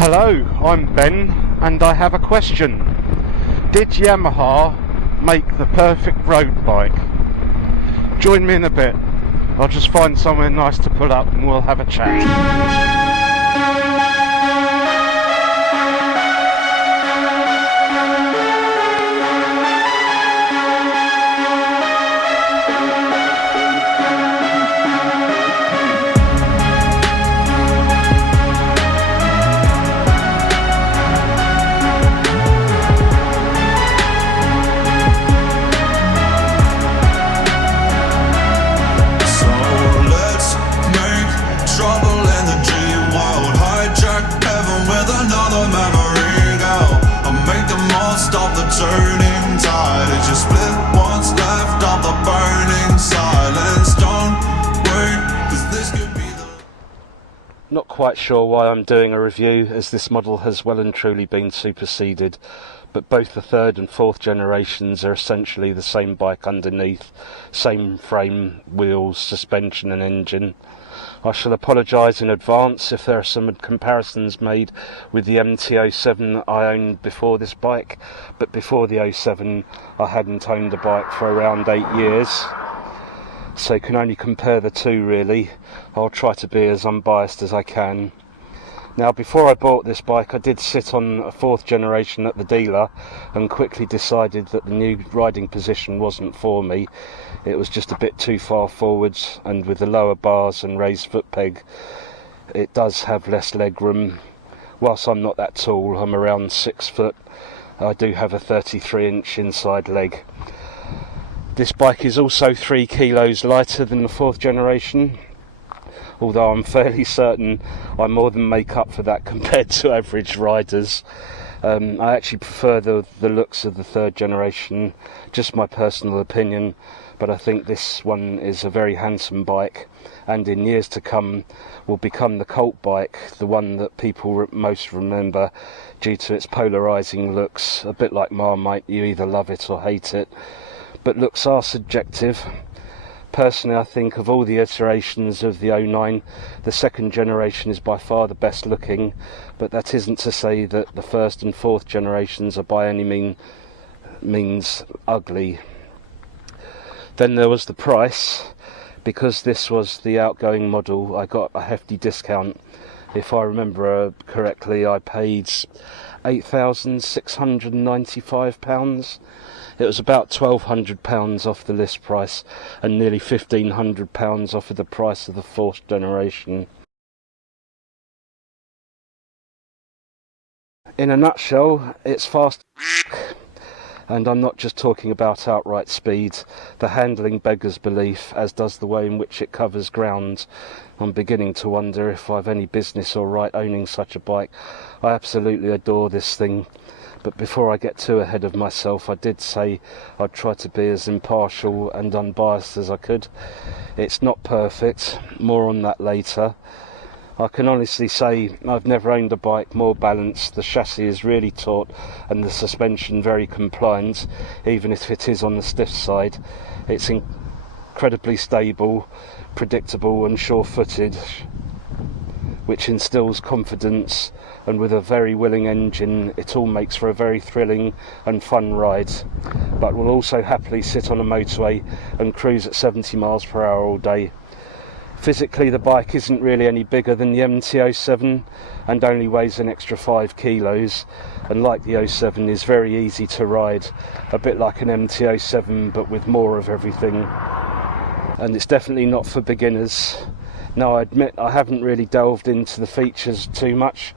Hello, I'm Ben, and I have a question. Did Yamaha make the perfect road bike? Join me in a bit. I'll just find somewhere nice to pull up and we'll have a chat. Not quite sure why I'm doing a review, as this model has well and truly been superseded, but both the third and fourth generations are essentially the same bike underneath, same frame, wheels, suspension and engine. I shall apologise in advance if there are some comparisons made with the MT09 I owned before this bike, but before the 07 I hadn't owned a bike for around 8 years. So can only compare the two really. I'll try to be as unbiased as I can. Now, before I bought this bike I did sit on a fourth generation at the dealer and quickly decided that the new riding position wasn't for me. It was just a bit too far forwards, and with the lower bars and raised foot peg it does have less leg room. Whilst I'm not that tall, I'm around 6 foot, I do have a 33-inch inside leg. This bike is also 3 kilos lighter than the fourth generation, although I'm fairly certain I more than make up for that compared to average riders. I actually prefer the looks of the third generation, just my personal opinion, but I think this one is a very handsome bike, and in years to come will become the cult bike, the one that people most remember due to its polarising looks. A bit like Marmite, you either love it or hate it. But looks are subjective. Personally, I think of all the iterations of the 09, the second generation is by far the best looking, but that isn't to say that the first and fourth generations are by any means ugly. Then there was the price. Because this was the outgoing model, I got a hefty discount. If I remember correctly, I paid £8,695. It was about £1,200 off the list price and nearly £1,500 off of the price of the fourth generation. In a nutshell, it's fast, and I'm not just talking about outright speed. The handling beggars belief, as does the way in which it covers ground. I'm beginning to wonder if I've any business or right owning such a bike. I absolutely adore this thing. But before I get too ahead of myself, I did say I'd try to be as impartial and unbiased as I could. It's not perfect, more on that later. I can honestly say I've never owned a bike more balanced. The chassis is really taut and the suspension very compliant, even if it is on the stiff side. It's incredibly stable, predictable and sure-footed, which instills confidence, and with a very willing engine it all makes for a very thrilling and fun ride, but will also happily sit on a motorway and cruise at 70 miles per hour all day. Physically the bike isn't really any bigger than the MT07 and only weighs an extra 5 kilos, and like the 07 is very easy to ride, a bit like an MT07 but with more of everything. And it's definitely not for beginners. Now, I admit I haven't really delved into the features too much.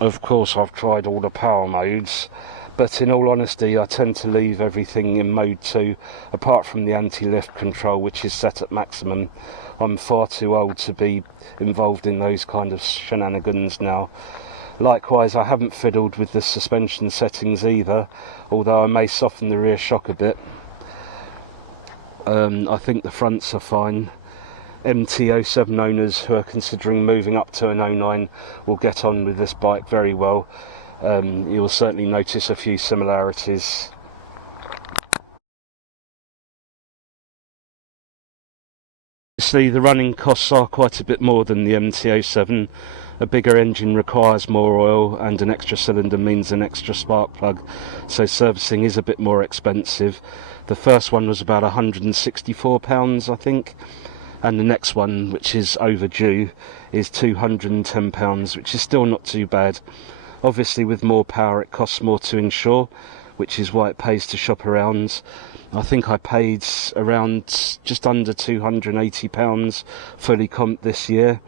Of course I've tried all the power modes, but in all honesty I tend to leave everything in mode 2, apart from the anti-lift control, which is set at maximum. I'm far too old to be involved in those kind of shenanigans now. Likewise, I haven't fiddled with the suspension settings either, although I may soften the rear shock a bit. I think the fronts are fine. MT07 owners who are considering moving up to an 09 will get on with this bike very well. You will certainly notice a few similarities. Obviously the running costs are quite a bit more than the MT07, A bigger engine requires more oil, and an extra cylinder means an extra spark plug, so servicing is a bit more expensive. The first one was about £164, I think, and the next one, which is overdue, is £210, which is still not too bad. Obviously with more power it costs more to insure, which is why it pays to shop around. I think I paid around just under £280 fully comped this year.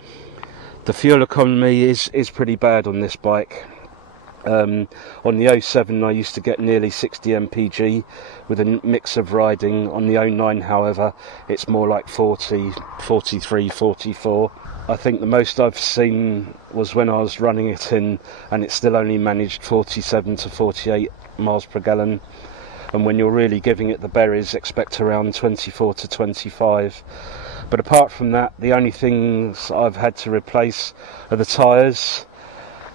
The fuel economy is pretty bad on this bike. On the 07 I used to get nearly 60 mpg with a mix of riding. On the 09 however it's more like 40, 43, 44. I think the most I've seen was when I was running it in, and it still only managed 47 to 48 miles per gallon, and when you're really giving it the berries expect around 24 to 25. But apart from that, the only things I've had to replace are the tyres.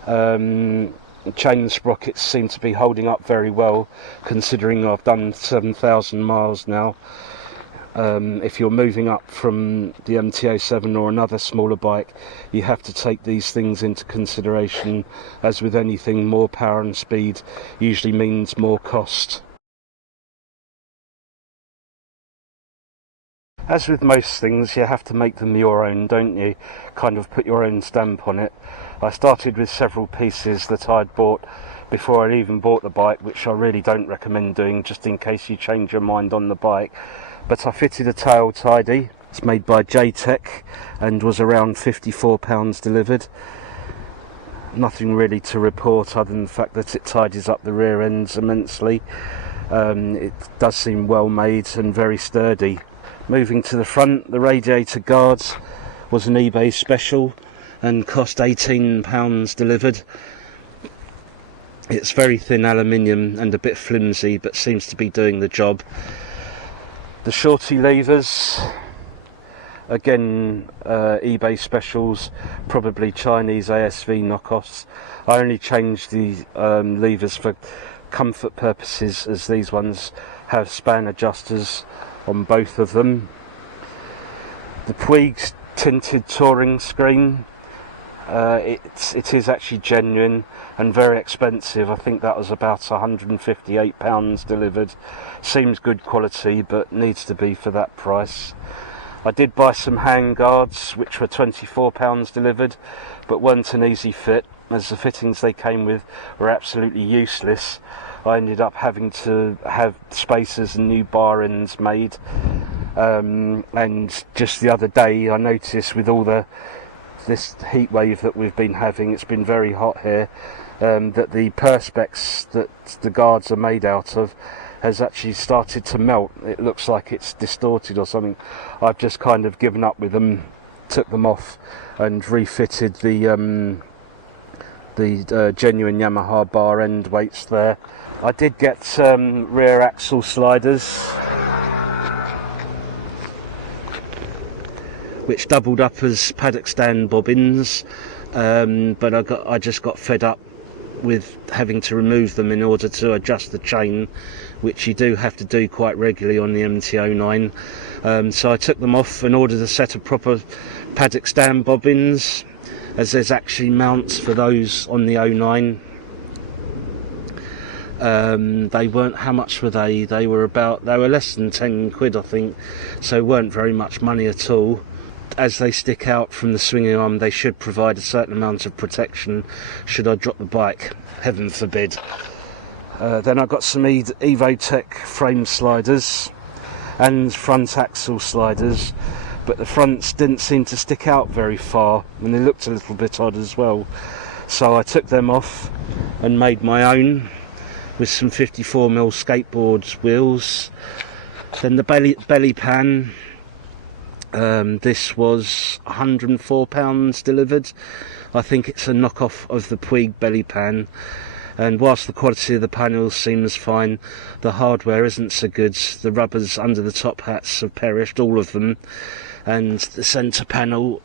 Chain and sprockets seem to be holding up very well, considering I've done 7,000 miles now. If you're moving up from the MT09 or another smaller bike, you have to take these things into consideration. As with anything, more power and speed usually means more cost. As with most things, you have to make them your own, don't you? Kind of put your own stamp on it. I started with several pieces that I'd bought before I even bought the bike, which I really don't recommend doing, just in case you change your mind on the bike. But I fitted a tail tidy. It's made by J-Tech and was around £54 delivered. Nothing really to report other than the fact that it tidies up the rear ends immensely. It does seem well made and very sturdy. Moving to the front, the radiator guards was an eBay special and cost £18 delivered. It's very thin aluminium and a bit flimsy, but seems to be doing the job. The shorty levers, again eBay specials, probably Chinese ASV knockoffs. I only changed the levers for comfort purposes, as these ones have span adjusters on both of them. The Puig tinted touring screen, it is actually genuine and very expensive. I think that was about £158 delivered. Seems good quality, but needs to be for that price. I did buy some hand guards, which were £24 delivered, but weren't an easy fit, as the fittings they came with were absolutely useless. I ended up having to have spacers and new bar ends made. And just the other day I noticed with all this heat wave that we've been having, it's been very hot here, that the perspex that the guards are made out of has actually started to melt. It looks like it's distorted or something. I've just kind of given up with them, took them off and refitted the genuine Yamaha bar end weights there. I did get rear axle sliders, which doubled up as paddock stand bobbins, but I just got fed up with having to remove them in order to adjust the chain, which you do have to do quite regularly on the MT09. So I took them off and ordered a set of proper paddock stand bobbins, as there's actually mounts for those on the 09. They weren't, how much were they? They were less than 10 quid I think, so weren't very much money at all. As they stick out from the swinging arm, they should provide a certain amount of protection should I drop the bike, heaven forbid. Then I got some Evotech frame sliders and front axle sliders, but the fronts didn't seem to stick out very far and they looked a little bit odd as well. So I took them off and made my own with some 54mm skateboard wheels. Then the belly pan, this was £104 delivered. I think it's a knockoff of the Puig belly pan, and whilst the quality of the panels seems fine, the hardware isn't so good. The rubbers under the top hats have perished, all of them, and the centre panel,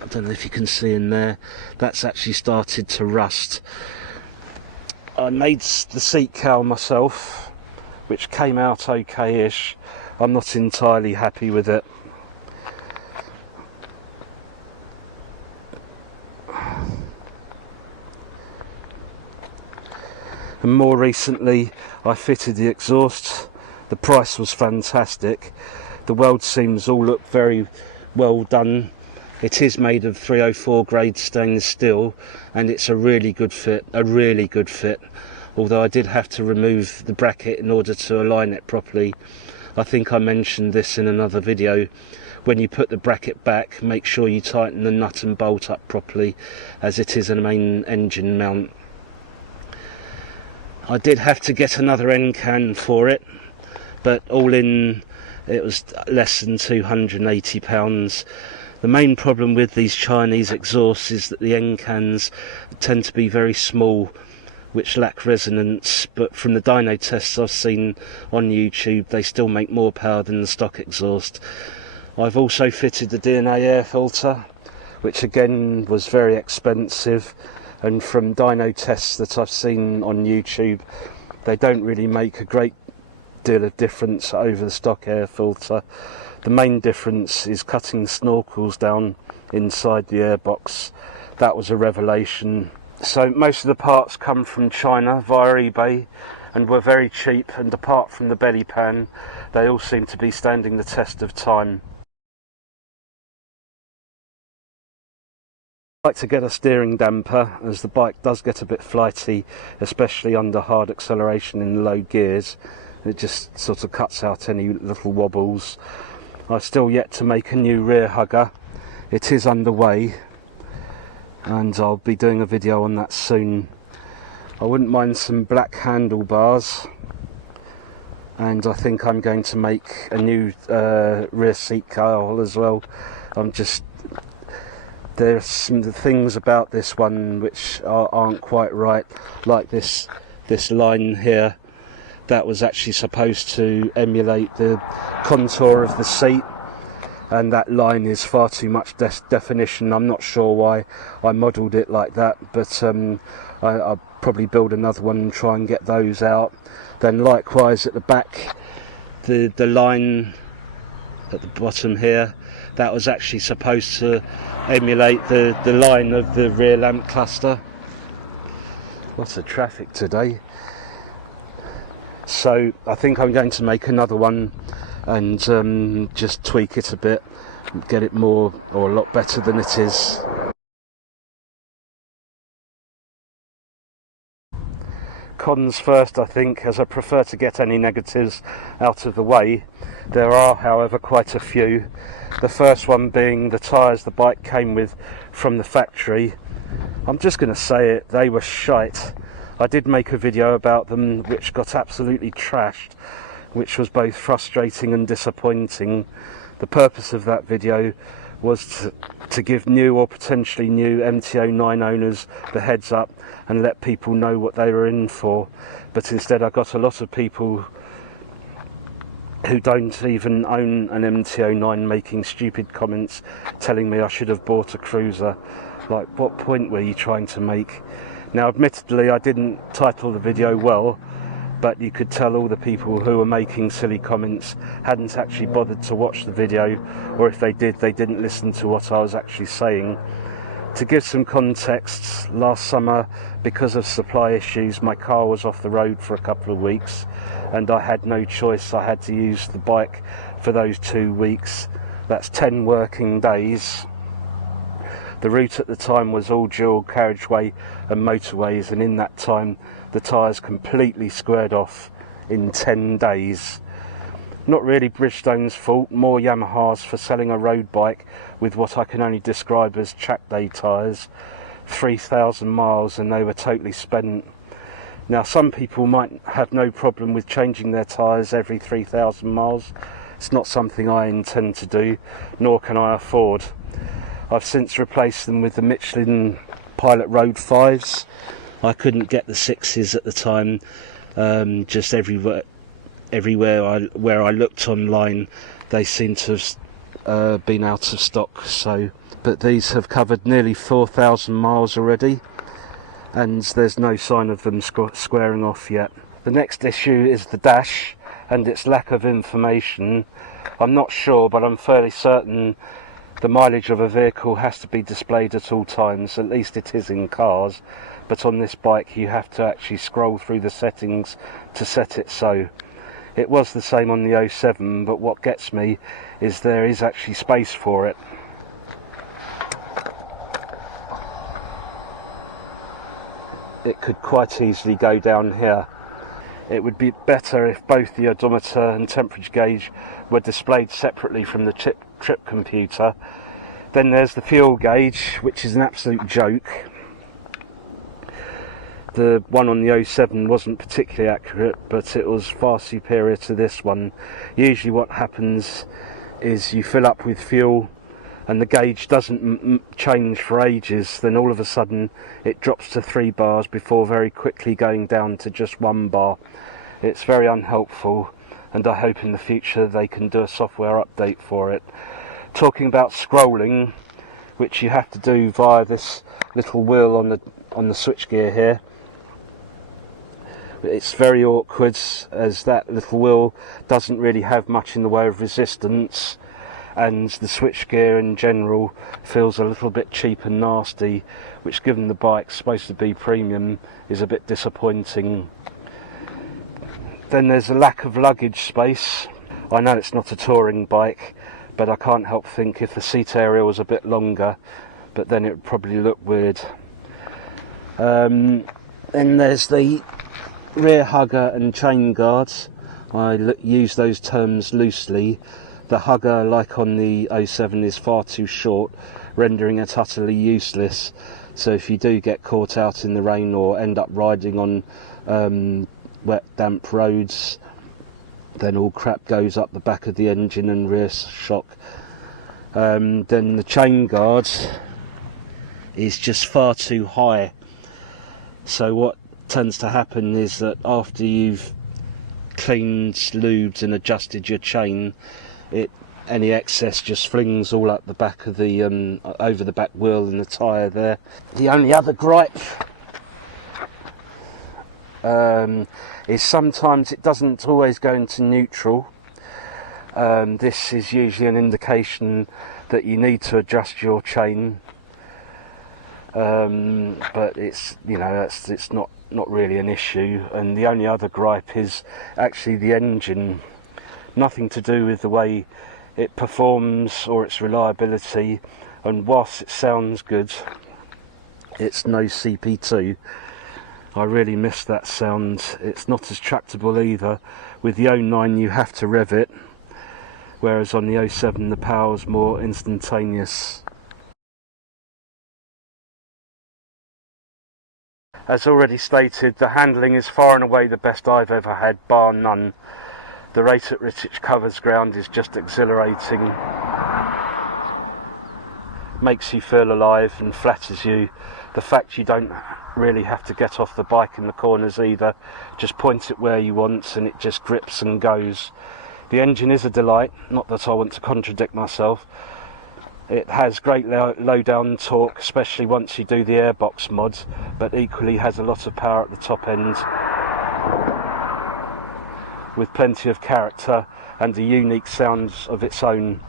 I don't know if you can see in there, that's actually started to rust. I made the seat cowl myself, which came out okay-ish. I'm not entirely happy with it. and more recently I fitted the exhaust. The price was fantastic. The weld seams all look very well done. It is made of 304 grade stainless steel, and it's a really good fit, although I did have to remove the bracket in order to align it properly. I think I mentioned this in another video. When you put the bracket back, make sure you tighten the nut and bolt up properly, as it is a main engine mount. I did have to get another end can for it, but all in it was less than £280. The main problem with these Chinese exhausts is that the end cans tend to be very small, which lack resonance, but from the dyno tests I've seen on YouTube, they still make more power than the stock exhaust. I've also fitted the DNA air filter, which again was very expensive, and from dyno tests that I've seen on YouTube, they don't really make a great deal of difference over the stock air filter. The main difference is cutting the snorkels down inside the airbox. That was a revelation. So most of the parts come from China via eBay and were very cheap, and apart from the belly pan, they all seem to be standing the test of time. I like to get a steering damper, as the bike does get a bit flighty, especially under hard acceleration in the low gears. It just sort of cuts out any little wobbles. I've still yet to make a new rear hugger. It is underway, and I'll be doing a video on that soon. I wouldn't mind some black handlebars, and I think I'm going to make a new rear seat cowl as well. There's some things about this one which aren't quite right, like this line here. That was actually supposed to emulate the contour of the seat, and that line is far too much definition. I'm not sure why I modelled it like that, but I'll probably build another one and try and get those out. Then likewise at the back, the line at the bottom here, that was actually supposed to emulate the line of the rear lamp cluster. Lots of traffic today. So I think I'm going to make another one and just tweak it a bit, get it more or a lot better than it is. Cons first, I think, as I prefer to get any negatives out of the way. There are, however, quite a few. The first one being the tyres the bike came with from the factory. I'm just going to say it, they were shite. I did make a video about them which got absolutely trashed, which was both frustrating and disappointing. The purpose of that video was to give new or potentially new MT09 owners the heads up and let people know what they were in for. But instead I got a lot of people who don't even own an MT09 making stupid comments telling me I should have bought a cruiser. Like, what point were you trying to make? Now admittedly I didn't title the video well, but you could tell all the people who were making silly comments hadn't actually bothered to watch the video, or if they did, they didn't listen to what I was actually saying. To give some context, last summer, because of supply issues, my car was off the road for a couple of weeks, and I had no choice. I had to use the bike for those 2 weeks. That's 10 working days. The route at the time was all dual carriageway and motorways, and in that time the tyres completely squared off in 10 days. Not really Bridgestone's fault, more Yamaha's for selling a road bike with what I can only describe as track day tyres. 3,000 miles and they were totally spent. Now some people might have no problem with changing their tyres every 3,000 miles. It's not something I intend to do, nor can I afford. I've since replaced them with the Michelin Pilot Road 5s. I couldn't get the 6s at the time. Just everywhere where I looked online, they seem to have been out of stock. But these have covered nearly 4,000 miles already, and there's no sign of them squaring off yet. The next issue is the dash and its lack of information. I'm not sure, but I'm fairly certain The mileage of a vehicle has to be displayed at all times, at least it is in cars, but on this bike you have to actually scroll through the settings to set it so. It was the same on the 07, but what gets me is there is actually space for it. It could quite easily go down here. It would be better if both the odometer and temperature gauge were displayed separately from the trip computer. Then there's the fuel gauge, which is an absolute joke. The one on the 07 wasn't particularly accurate, but it was far superior to this one. Usually what happens is you fill up with fuel and the gauge doesn't change for ages, then all of a sudden it drops to 3 bars before very quickly going down to just 1 bar. It's very unhelpful, and I hope in the future they can do a software update for it. Talking about scrolling, which you have to do via this little wheel on the switchgear here, it's very awkward, as that little wheel doesn't really have much in the way of resistance, and the switchgear in general feels a little bit cheap and nasty, which, given the bike's supposed to be premium, is a bit disappointing. Then there's a lack of luggage space. I know it's not a touring bike, but I can't help think if the seat area was a bit longer, but then it would probably look weird. Then there's the rear hugger and chain guards. I use those terms loosely. The hugger, like on the 07, is far too short, rendering it utterly useless. So if you do get caught out in the rain or end up riding on wet, damp roads, then all crap goes up the back of the engine and rear shock. Then the chain guard is just far too high. So what tends to happen is that after you've cleaned, lubed and adjusted your chain, any excess just flings all up the back of the over the back wheel and the tyre there. The only other gripe is sometimes it doesn't always go into neutral. This is usually an indication that you need to adjust your chain, but it's not really an issue. And the only other gripe is actually the engine. Nothing to do with the way it performs or its reliability, and whilst it sounds good, it's no CP2. I really miss that sound. It's not as tractable either. With the 09 you have to rev it, whereas on the 07 the power's more instantaneous. As already stated, the handling is far and away the best I've ever had, bar none. The rate at which it covers ground is just exhilarating. Makes you feel alive and flatters you. The fact you don't really have to get off the bike in the corners either, just point it where you want and it just grips and goes. The engine is a delight, not that I want to contradict myself. It has great low down torque, especially once you do the airbox mod, but equally has a lot of power at the top end, with plenty of character and a unique sound of its own.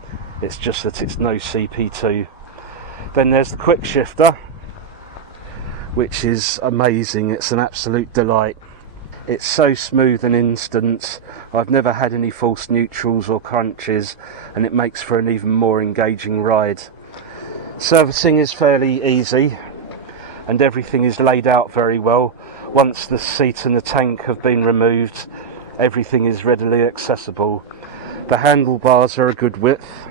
It's just that it's no CP2. Then there's the quick shifter, which is amazing. It's an absolute delight. It's so smooth and instant. I've never had any false neutrals or crunches, and it makes for an even more engaging ride. Servicing is fairly easy, and everything is laid out very well. Once the seat and the tank have been removed, everything is readily accessible. The handlebars are a good width,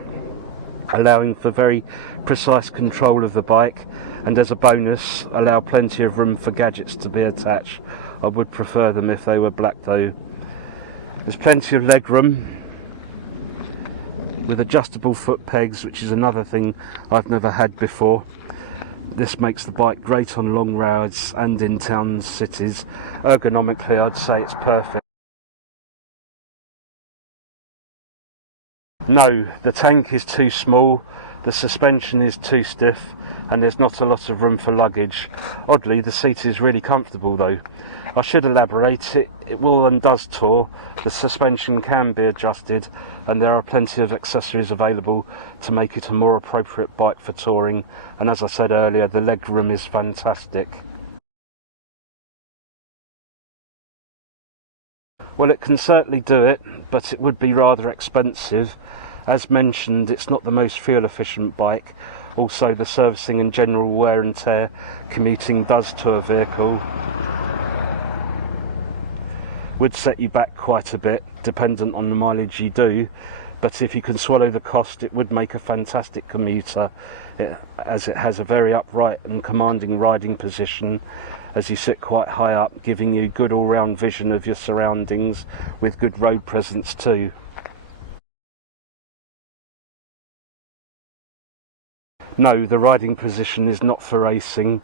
allowing for very precise control of the bike, and as a bonus allow plenty of room for gadgets to be attached. I would prefer them if they were black though. There's plenty of leg room with adjustable foot pegs, which is another thing I've never had before. This makes the bike great on long rides and in town cities. Ergonomically I'd say it's perfect. No, the tank is too small. The suspension is too stiff and there's not a lot of room for luggage. Oddly, the seat is really comfortable though. I should elaborate, it will and does tour. The suspension can be adjusted and there are plenty of accessories available to make it a more appropriate bike for touring, and as I said earlier, the leg room is fantastic. Well, it can certainly do it, but it would be rather expensive. As mentioned, it's not the most fuel efficient bike. Also, the servicing and general wear and tear commuting does to a vehicle would set you back quite a bit, dependent on the mileage you do, but if you can swallow the cost, it would make a fantastic commuter, as it has a very upright and commanding riding position as you sit quite high up, giving you good all-round vision of your surroundings with good road presence too. No, the riding position is not for racing.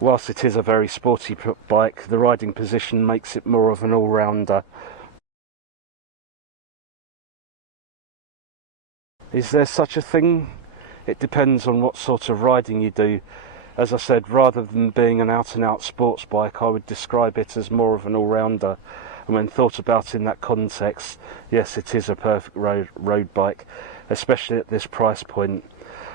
Whilst it is a very sporty bike, the riding position makes it more of an all-rounder. Is there such a thing? It depends on what sort of riding you do. As I said, rather than being an out-and-out sports bike, I would describe it as more of an all-rounder. And when thought about in that context, yes, it is a perfect road bike, especially at this price point.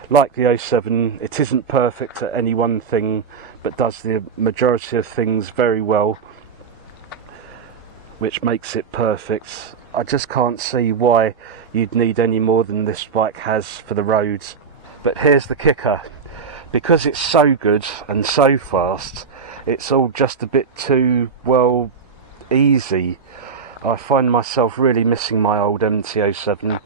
Like the 07, it isn't perfect at any one thing, but does the majority of things very well, which makes it perfect. I just can't see why you'd need any more than this bike has for the roads. But here's the kicker. Because it's so good and so fast, it's all just a bit too, well, easy. I find myself really missing my old MT07.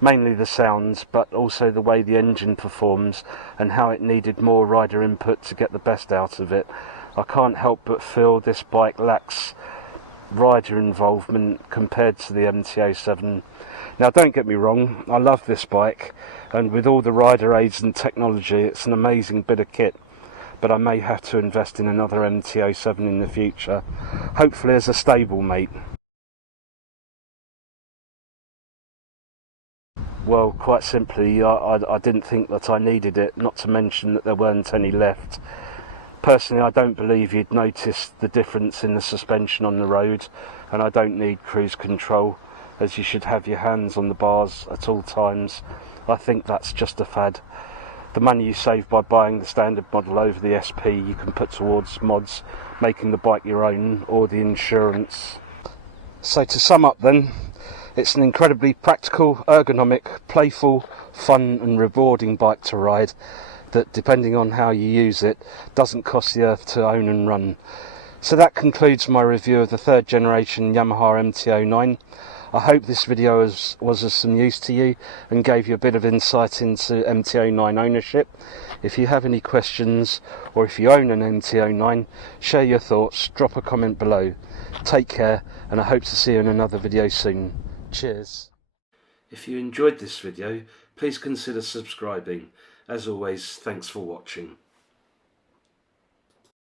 Mainly the sounds, but also the way the engine performs and how it needed more rider input to get the best out of it. I can't help but feel this bike lacks rider involvement compared to the MT07. Now, don't get me wrong, I love this bike, and with all the rider aids and technology, it's an amazing bit of kit, but I may have to invest in another MT07 in the future, hopefully as a stablemate. Well, quite simply, I didn't think that I needed it, not to mention that there weren't any left. Personally, I don't believe you'd notice the difference in the suspension on the road, and I don't need cruise control, as you should have your hands on the bars at all times. I think that's just a fad. The money you save by buying the standard model over the SP you can put towards mods, making the bike your own, or the insurance. So to sum up then, it's an incredibly practical, ergonomic, playful, fun and rewarding bike to ride that, depending on how you use it, doesn't cost the earth to own and run. So that concludes my review of the third generation Yamaha MT09. I hope this video was of some use to you and gave you a bit of insight into MT09 ownership. If you have any questions, or if you own an MT09, share your thoughts, drop a comment below. Take care, and I hope to see you in another video soon. Cheers. If you enjoyed this video, please consider subscribing. As always, thanks for watching.